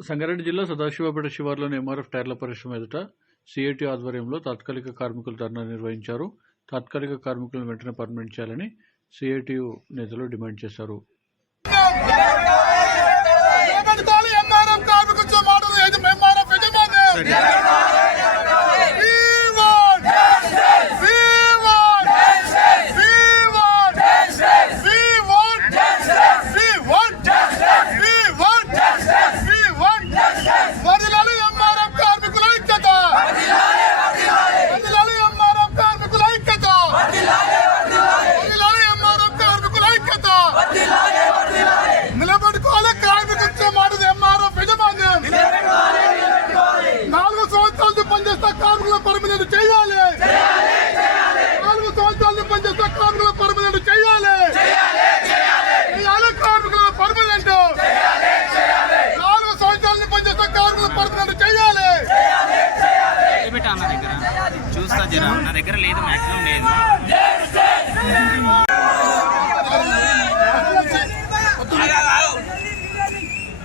సంగారెడ్డి జిల్లా సదాశివపేట శివార్లోని ఎంఆర్ఎఫ్ టైర్ల పరిశ్రమ ఎదుట సిఐటి ఆధ్వర్యంలో తాత్కాలిక కార్మికులు ధర్నా నిర్వహించారు. తాత్కాలిక కార్మికులను వెంటనే పర్మనెంట్ చేయాలని సిఐటియు నేతలు డిమాండ్ చేశారు. కార్మికుల పర్మనెంట్ చేయాలి. 4 సంవత్సరాల పనిచేస్తే కార్మికుల పర్మనెంట్ చేయాలి. కార్మికుల పర్మనెంట్ 4 సంవత్సరాల పనిచేస్తే కార్మికుల పర్మనెంట్ చేయాలి. చూస్తా జరా నా దగ్గర లేదు, మాక్సిమం లేదు.